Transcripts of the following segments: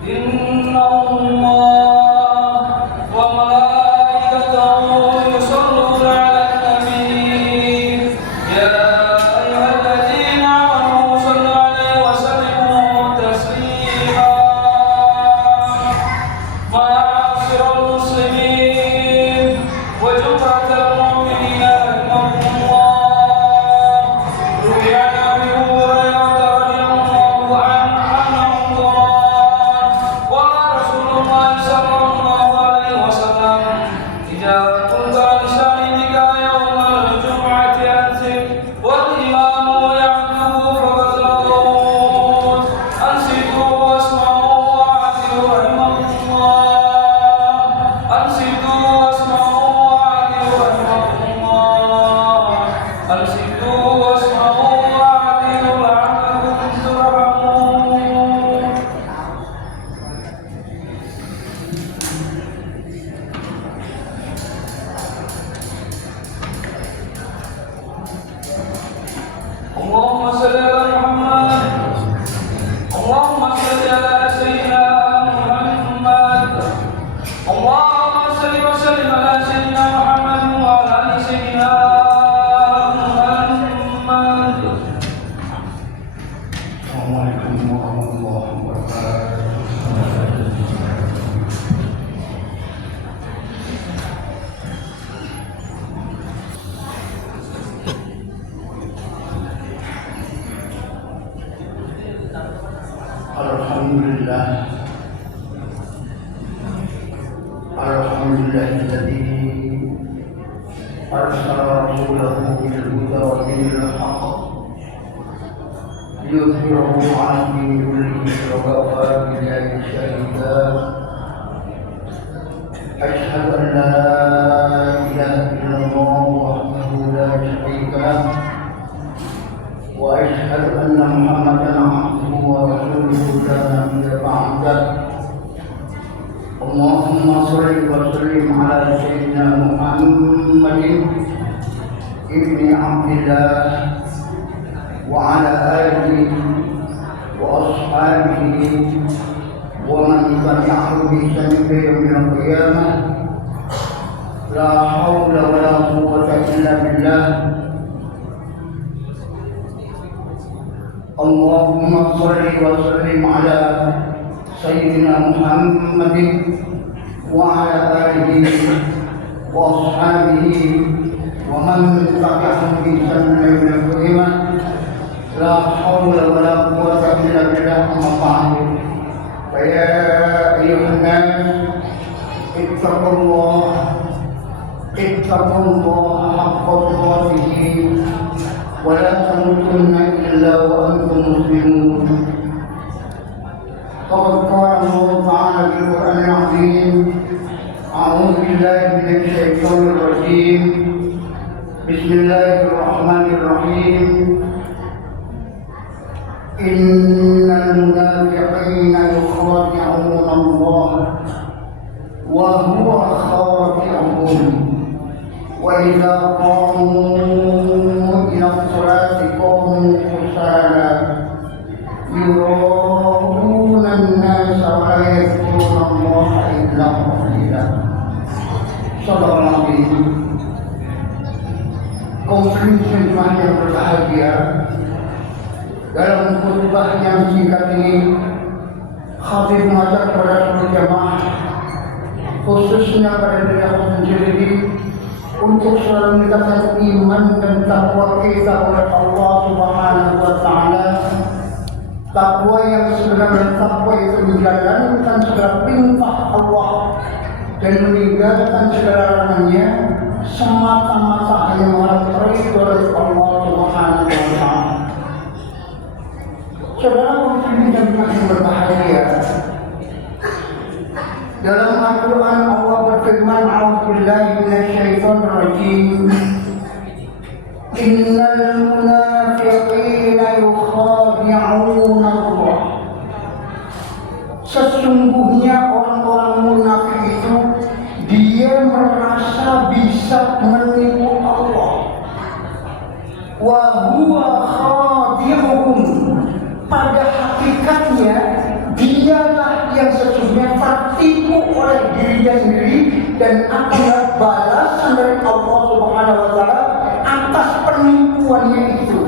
إن الله وملائكته يصلون على النبي يا أيها الذين آمنوا صلوا عليه وسلموا تسليما معاشر المسلمين وجمعة المؤمنين رحمكم الله روي عن أبي هريرة رضي الله عنه قال رسول الله صلى الله عليه وسلم إذا كنت لشاهدك يوم الجمعة أنصت والإمام يعلو فقد رضوت أنصتوا واسمعوا وأعدلوا رحمكم الله أنصتوا واسمعوا وأعدلوا رحمكم الله أنصتوا واسمعوا وأعدلوا لعلكم ترحمون. اللهم صل على محمد اللهم صل على سيدنا محمد اللهم صل وسلم على سيدنا محمد وعلى ال سيدنا محمد. Assalamualaikum warahmatullahi wabarakatuh. Alhamdulillah alladzi arsala rasulahu bil huda wa dinil haqq liyudhhirahu 'ala dini kullihi wa kafa billahi shahida. Asyhadu an la ilaha illallah wahdahu la syarika lah wa asyhadu anna Muhammadan 'abduhu wa rasuluhu la nabiyya ba'dah. Allahumma shalli wa sallim ala sayyidina Muhammadin ibni Abdillah wa ala alihi wa ashabihi wa man tabi'ahu bi ihsan ila yaumil qiyamah. La haula wa la quwwata illa billah. Allahumma shalli wa sallim ala sayyidina Muhammadin wa ala alihi wa ashabihi wa man tabi'ahum bi ihsan ila yaumil qiyamah. La haula wa la quwwata illa billah. Amma ba'du. Fa ya ayyuhan nas ittaqullaha haqqa tuqatih wa la tamutunna illa wa antum muslimun. فقد قال الله تعالى في القرآن العظيم أعوذ بالله من الشيطان الرجيم بسم الله الرحمن الرحيم إن المنافقين يخادعون الله وهو خادعهم وإذا قاموا إلى الصلاة قاموا كسالى يراءون الناس ولا يذكرون الله إلا قليلا. Sallallahu alaihi. Kaum muslimin yang berbahagia, dalam khutbah yang singkat ini khatib mengajak kepada seluruh jamaah, khususnya pada diri aku sendiri, untuk selalu meningkatkan iman dan takwa kita oleh Allah Subhanahu wa taala. Takwa yang sebenarnya takwa itu menjalankan segala perintah Allah dan meninggalkan segala larangannya semata-mata hanya mengharap ridho dari Allah Subhanahu wa taala. Saudara muslimin dan muslimat berbahagia, dalam Al-Quran Allah berfirman, A'udzubillahi minasyaitonir rajim. Innal munafiqina yukhadi'una Allah. Sesungguhnya orang-orang munafik itu dia merasa bisa menipu Allah. Wa huwa khadi'uhum. Pada hakikatnya dialah yang sesungguhnya tertipu oleh dirinya sendiri dan akan balasan dari Allah Subhanahu wa taala atas penipuannya itu.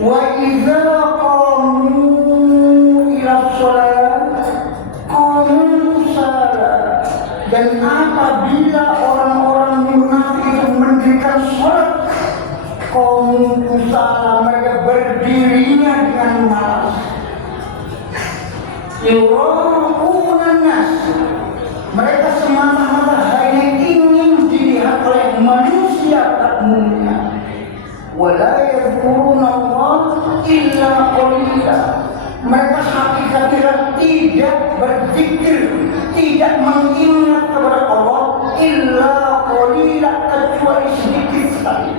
Wa idza qamu ila shalah qamu kusala, dan apabila orang-orang munafik itu mendirikan salat qamu kusala, mereka berdirinya dengan malas. Yura'unan nas, mereka semata-mata hanya ingin dilihat oleh manusia tak mulia. Wala yadhkuruna Allah illa qalila, mereka hakikatnya tidak berzikir, tidak mengingat kepada Allah illa qalila, kecuali sedikit sekali.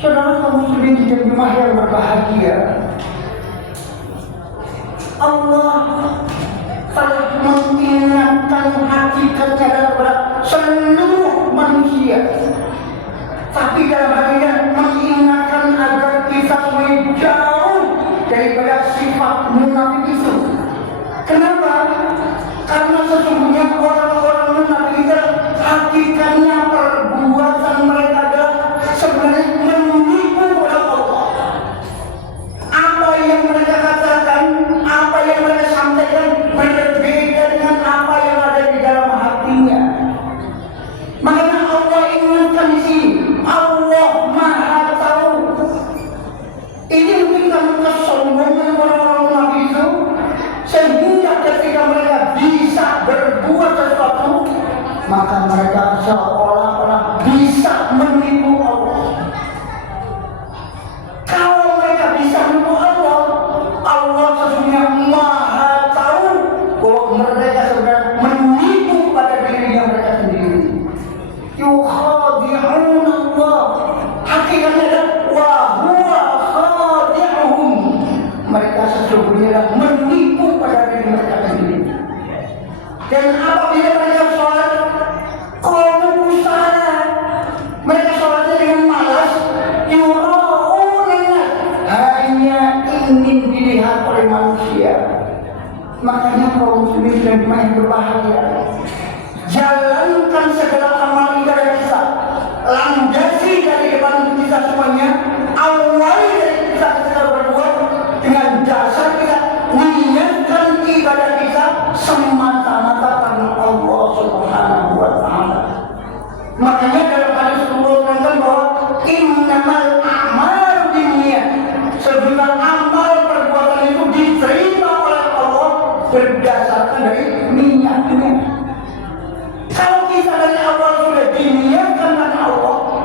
Saudara kaum muslimin dan jemaah yang berbahagia, Allah telah mengingatkan hakikatnya kepada seluruh manusia, tapi dalam hal ini mengingatkan agar kita semuanya jauh daripada sifat munafik itu. Kenapa? Karena sesungguhnya orang-orang munafik itu hakikatnya perbuatan mereka adalah sebenarnya menipu oleh Allah. Apa yang mereka katakan, apa yang mereka sampaikan berbeda dengan apa yang ada di dalam hatinya. Makanya Allah ingatkan di sini, Allah Maha Tahu. Ini memberikan kesombongan orang-orang munafik itu, sehingga ketika mereka bisa berbuat sesuatu, maka mereka seolah-olah bisa menipu Allah. Kalau mereka bisa menipu Allah, Allah sesungguhnya Maha Tahu bahwa mereka sebenarnya menipu pada dirinya mereka sendiri. Yukhadi'un Allah, hakikatnya adalah wa huwa khadi'uhum, mereka sesungguhnya menipu pada diri mereka sendiri. Dan apabila mereka sholat qamu kusala, mereka sholatnya dengan malas, yura'unan nas, hanya ingin dilihat oleh manusia. Makanya kaum muslimin dan jemaah yang berbahagia, jalankan segala amal ibadah kita, landasi dari depan kita semuanya, awali dari kita berbuat dengan dasar kita niatkan ibadah kita semata-mata karena Allah Subhanahu wa taala. Makanya dalam hadis Rasulullah mengatakan bahwa innamal a'malu binniyat, sebenarnya amal perbuatan itu diterima oleh Allah berdasarkan dari niatnya. Kalau kita dari awal sudah diniatkan dengan Allah,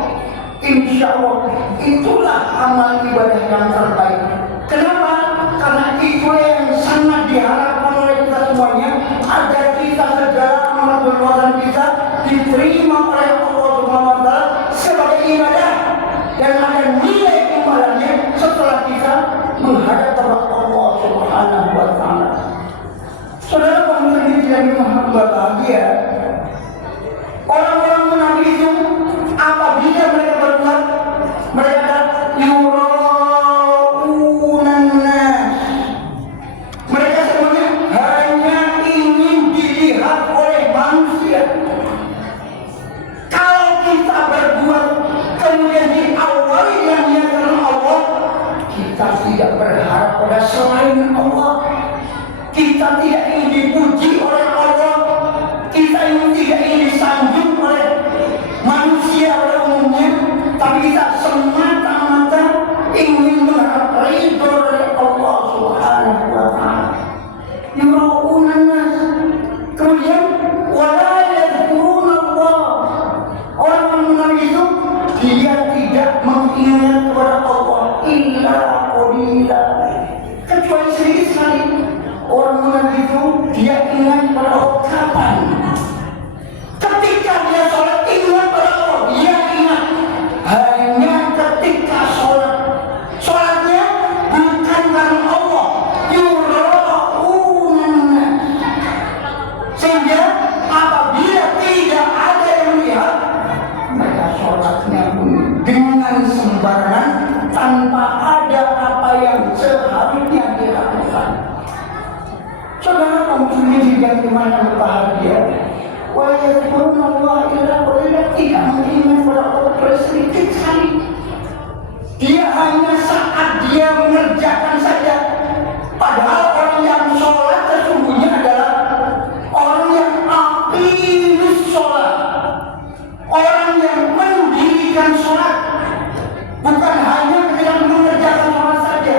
insya Allah itulah amal ibadah yang terbaik. Kenapa? Karena itu yang sangat diharapkan oleh kita semuanya, agar kita segala amal perbuatan kita diterima oleh Allah Subhanahu wa taala sebagai ibadah, dan ada nilai imbalannya setelah kita menghadap kepada Allah Subhanahu wa taala. Saudara kaum muslimin yang berbahagia, orang-orang munafik itu apabila mereka berbuat, mereka yura'unan nas, mereka semuanya hanya ingin dilihat oleh manusia. Kalau kita berbuat kemudian diawali dengan niatan Allah, kita tidak berharap pada selain Allah, kita tidak ingin dipuji oleh Allah, kita tidak ingin disanjung oleh manusia pada umumnya, tapi kita semata-mata ingin mengharap ridho dari Allah Subhanahu wa taala. Yura'unan nas, kemudian wala yadhkuruna Allah, orang munafik itu dia tidak mengingat kepada Allah illa qalila, kecuali sedikit sekali. Orang munafik itu dia ingat kepada Allah seharusnya dia lakukan. Saudara kaum muslimin yang dimana berbahagia, wa yadhkuruna Allah illa qalila, tidak mengingat kepada Allah sedikit sekali. Dia hanya saat dia mengerjakan saja. Padahal orang yang sholat sesungguhnya adalah orang yang aqimish sholat, orang yang mendirikan sholat, bukan hanya ketika mengerjakan sholat saja.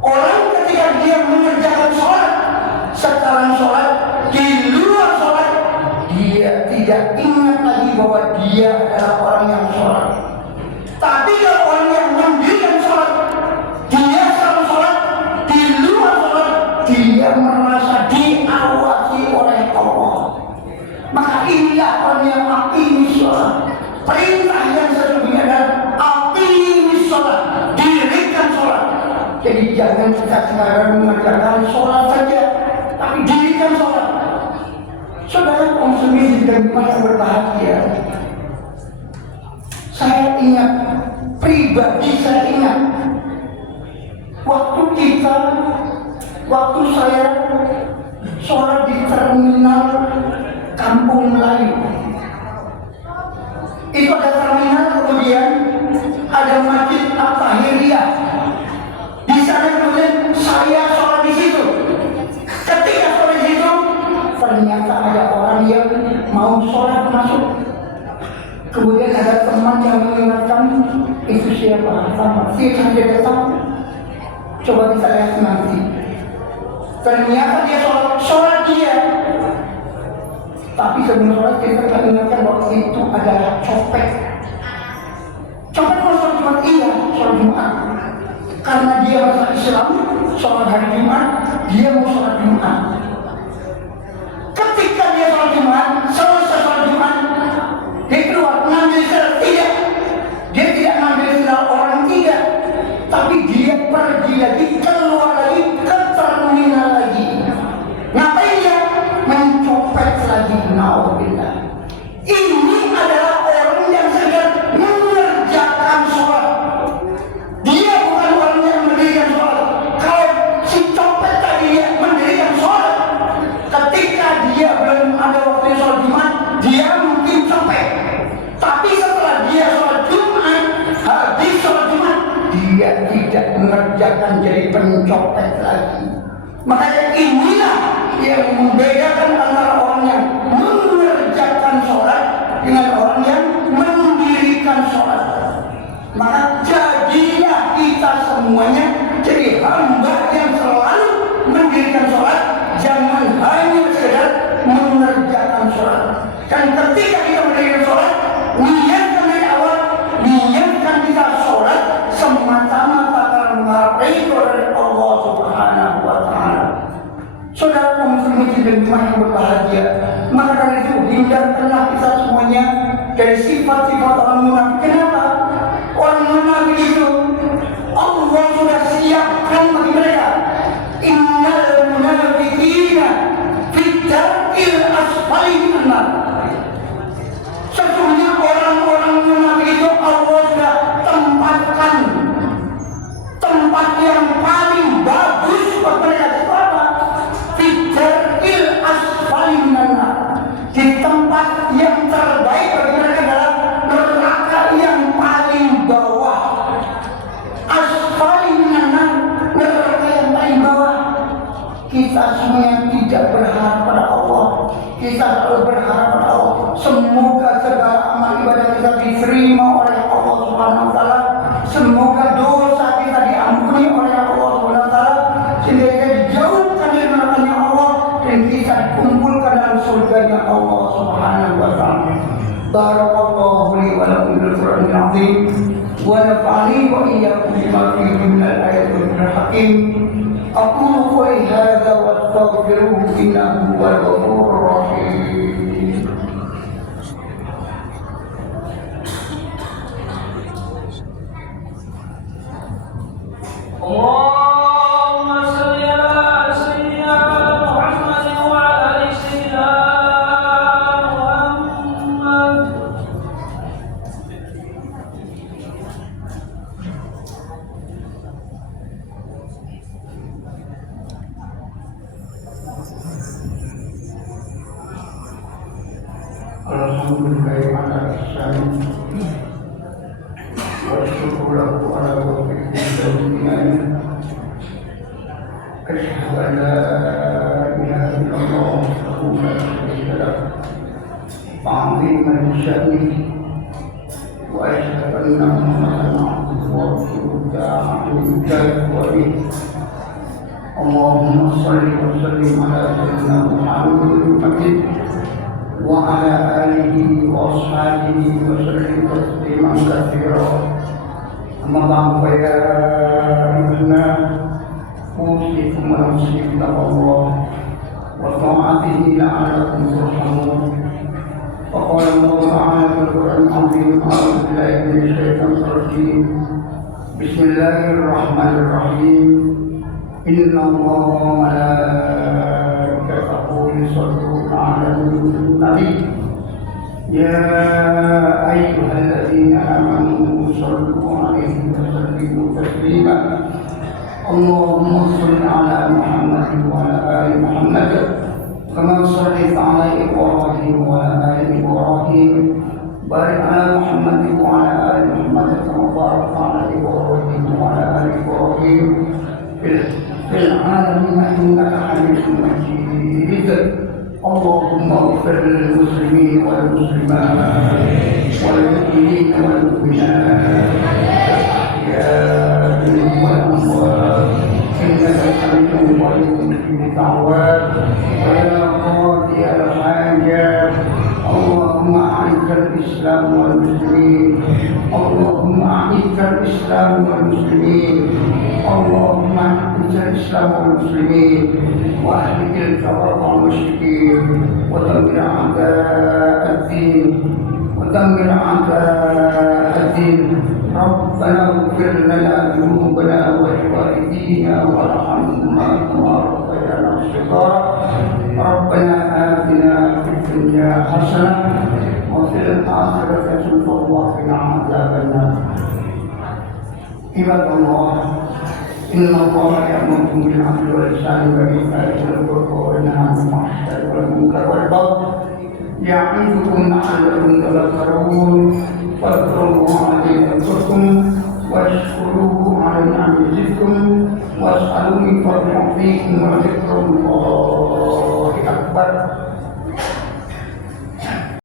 Orang ketika dia mengerjakan sholat, sekarang sholat, di luar sholat, dia tidak ingat lagi bahwa dia adalah orang yang sholat. Tapi kalau orang yang mendirikan sholat, dia selalu sholat, di luar sholat, dia merasa diawasi oleh Allah. Maka inilah orang yang aqimish sholat. Perintah yang sesungguhnya adalah aqimish sholat, dirikan sholat. Jadi jangan kita sekarang mengerjakan sholat saja, tapi dirikan sholat. Saudara kaum muslimin dan yang berbahagia, saya ingat, pribadi saya ingat, waktu saya sholat di terminal Kampung Melayu. Itu ada terminal, kemudian ada Masjid At-Tahiriyah. Di sana kemudian saya sholat di situ. Ketika sholat di situ, ternyata ada orang yang mau sholat masuk. Kemudian ada teman yang mengingatkan, itu siapa? Siapa dia datang? Coba kita lihat nanti. Ternyata dia sholat dia. Tapi sebelum sholat kita ingatkan bahwa itu adalah copet. Copet kalau sholat Jumat, iya sholat Jumat. Karena dia masuk Islam, sholat hari Jumat, dia mau sholat Jumat. Ketika dia sholat Jumat, selesai sholat Jumat, dia keluar ngambil sel, tidak. Dia tidak ngambil sel orang, tidak. Tapi dia pergi lagi, keluar lagi, ke terminal lagi. Ngapain dia? Mencopet lagi. Nauzubillah. Ini adalah orang yang sedang mengerjakan sholat. Dia bukan orang yang mendirikan sholat. Kalau si copet tadi dia mendirikan sholat, ketika dia belum ada waktu sholat Jumat, dia mungkin copet. Tapi setelah dia sholat Jumat, habis sholat Jumat, dia tidak mengerjakan jadi pencopet lagi. Makanya inilah yang membedakan antara orang yang mengerjakan sholat dengan orang yang mendirikan sholat. Maka jadilah kita semuanya jadi hamba yang selalu mendirikan sholat, jangan hanya sekedar mengerjakan sholat. Dan ketika kita mendirikan sholat, niatkan dari awal, niatkan kita sholat semata-mata karena mengharapkan dari Allah Subhanahu wa Ta'ala. Saudara kaum muslimin dan jemaah yang berbahagia, maka dari itu hindarkanlah kita semuanya dari sifat-sifat orang munafik. Kenapa? Orang munafik itu Allah sudah siapkan bagi mereka. Innal munafiqina fid darkil asfali minan nar. Sesungguhnya orang-orang munafik itu Allah sudah tempatkan tempat yang paling bagus buat mereka. Itu apa? Fid darkil asfali minan nar. Di tempat yang terbaik bagi mereka adalah neraka yang paling bawah. Asfali minan nar, neraka yang paling bawah. Kita semuanya tidak berharap pada Allah. Kita selalu berharap pada Allah. Semoga segala amal ibadah kita diterima oleh Allah Subhanahu wa Ta'ala. Semoga dosa kita diampuni oleh Allah Subhanahu wa Ta'ala, sehingga kita dijauhkan dari nerakanya Allah dan kita dikumpulkan dalam surganya Allah Subhanahu wa Ta'ala. Barakallahu li wa lakum bil Qur'anil azim wa nafa'ani wa iyyakum bima fihi min al-ayati wal hakim. Aqulu qawli hadza wa astaghfiruhu innahu huwal ghafurur rahim. Allahumma shalli ala sayyidina Muhammad wa ala ali sayyidina Muhammad. بالله على إحسانه والشكر له على توفيقه والإيمان. أشهد أن لا إله إلا الله وحده لا شريك له تعظيما لشأنه، وأشهد أن محمدا عبده ورسوله داعي إلى اللهم صل وسلم على سيدنا محمد المجيد وعلى آله وأصحابه وسلم تسليما كثيرا. أما بعد فيا أيها الناس أوصيكم ونفسي بتقوى الله وطاعته لعلكم ترحمون. وقال الله تعالى في القرآن العظيم: أعوذ بالله من الشيطان الرجيم، بسم الله الرحمن الرحيم، إن الله وملائكته يصلون على النبي يا أيها الذين آمنوا صلوا عليه وسلموا تسليما. اللهم صل على محمد وعلى آل محمد كما صليت على إبراهيم وعلى آل إبراهيم، بارك على محمد وعلى آل محمد كما باركت على إبراهيم وعلى آل إبراهيم في العالمين إنك حميد مجيد. اللهم اغفر للمسلمين والمسلمات والمؤمنين والمؤمنات الأحياء والأموات إنك حميد مجيد في الدعوات ويا قاضي الحاجات. اللهم أعز الإسلام والمسلمين، اللهم أعز الإسلام والمسلمين، اللهم أعز الإسلام والمسلمين وأهلك الكفرة والمشركين ودمر أعداء الدين ودمر أعداء الدين. ربنا اغفر لنا ذنوبنا ولوالدينا وارحمهما كما ربيانا صغارا. ربنا آتنا في الدنيا حسنة وفي الآخرة حسنة وقنا عذاب النار. عباد الله، إن الله يأمركم بالعدل والإحسان وإيتاء ذي القربى وينهى عن الفحشاء والمنكر والبغي يعظكم لعلكم تذكرون.